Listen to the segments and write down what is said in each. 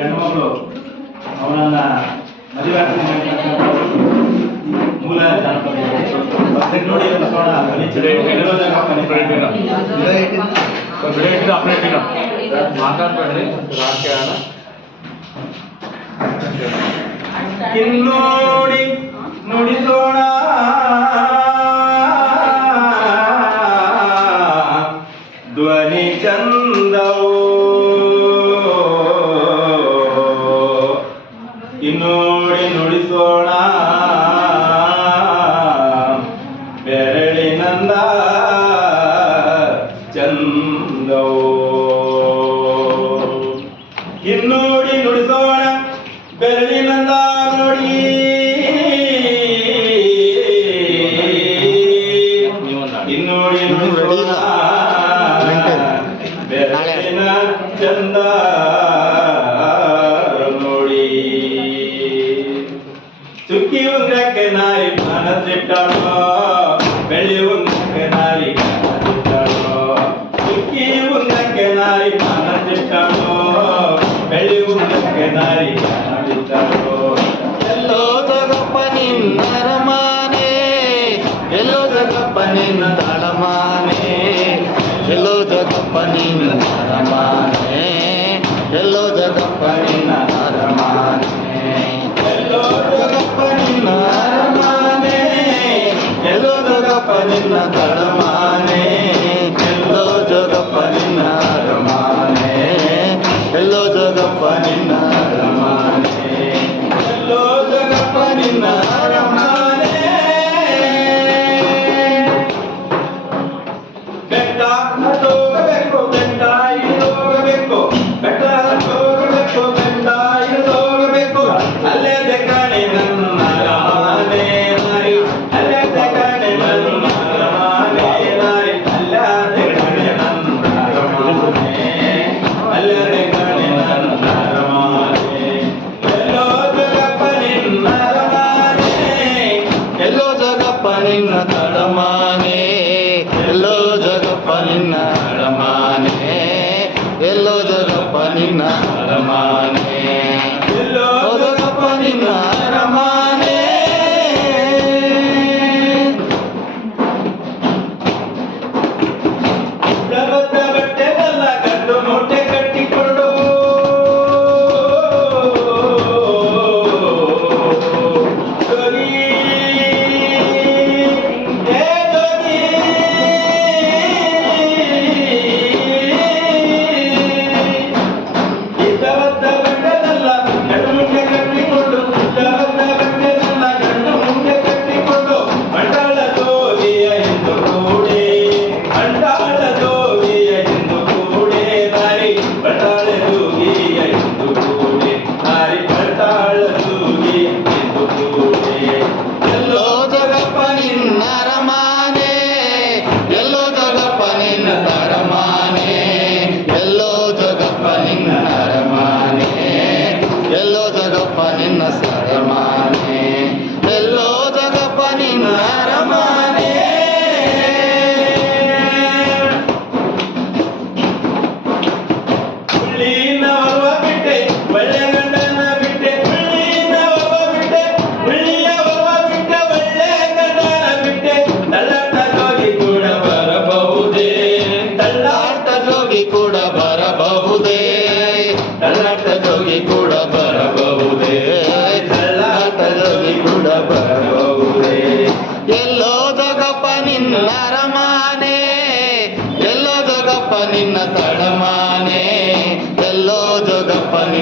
రెండవలో అవునన్న మూల పద్దెనిమిది కూడా ಬೆರಳಿನಂದ ನೋಡಿ. ಇನ್ನೋಡಿ ಬೆರಳಿನ ಚಂದ ನೋಡಿ. ಚುಕ್ಕಿ ಉಗ್ರಕ್ಕೆ ನಾಯಿ ಮನಸ್ಸಿಟ್ಟನೋ. ನಿನ್ನ ತಾಳಮಾನೆ ಎಲ್ಲೋ ಜಗಪ್ಪ ನಿನ್ನ ತಾಳಮಾನೆ ಎಲ್ಲೋ ಜಗಪ್ಪ ನಿನ್ನ ತಾಳಮಾನೆ ಎಲ್ಲೋ ಜಗಪ್ಪ ನಿನ್ನ ತಾಳಮಾನೆ ಎಲ್ಲೋ ಜಗಪ್ಪ ನಿನ್ನ ತಾಳಮಾನೆ ಎಲ್ಲೋ ಜಗಪ್ಪ ನಿನ್ನ ತಾಳಮಾನೆ ಎಲ್ಲೋ ಜಗಪ್ಪ ನಿನ್ನ Tempo Tempo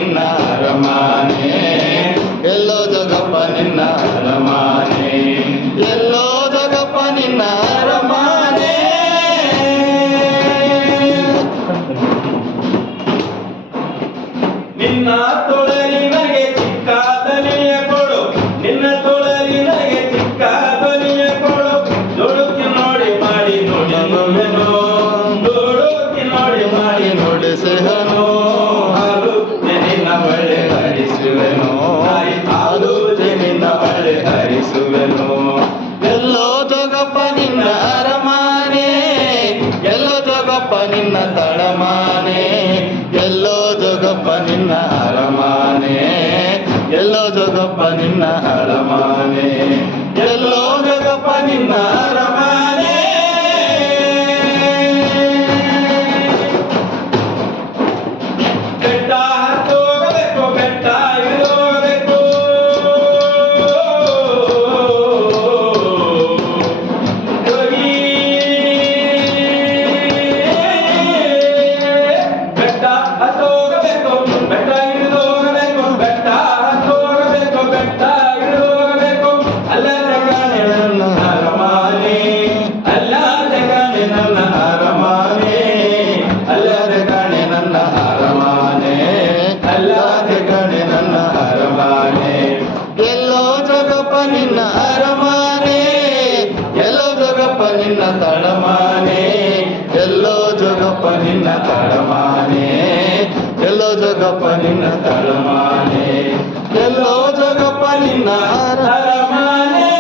ನಿನ್ನ ಅರಮಾನೆ ಎಲ್ಲೋ ಜಗಪ್ಪ ನಿನ್ನ ಅರಮಾನೆ ಎಲ್ಲೋ ಜಗಪ್ಪ ನಿನ್ನ ಅರಮಾನೆ ನಿನ್ನ ಎಲ್ಲೋ ಗೆಲ್ಲೋದೊಗಪ್ಪ ನಿನ್ನ ಅರಮಾನೆ ಗೆಲ್ಲೋದೊಗಪ್ಪ ನಿನ್ನ ತಳಮಾನೆ ಗೆಲ್ಲೋದೊಗಪ್ಪ ನಿನ್ನ ಅರಮಾನೆ ಗೆಲ್ಲೋದೊಗಪ್ಪ ನಿನ್ನ ಎಲ್ಲೋ ಗೆಲ್ಲೋದೊಗಪ್ಪ ನಿನ್ನ ಅರಮ ನಿನ್ನ ಅರಮಾನೆ, ಎಲ್ಲೋ ಜೋಗಪ್ಪ ನಿನ್ನ ತಡಮಾನೆ ಎಲ್ಲೋ ಜೋಗಪ್ಪ ನಿನ್ನ ತಡಮಾನೆ ಎಲ್ಲೋ ಜೋಗಪ್ಪ ನಿನ್ನ ತಡಮಾನೆ ಎಲ್ಲೋ ಜೋಗಪ್ಪ ನಿನ್ನ ಅರಮಾನೆ.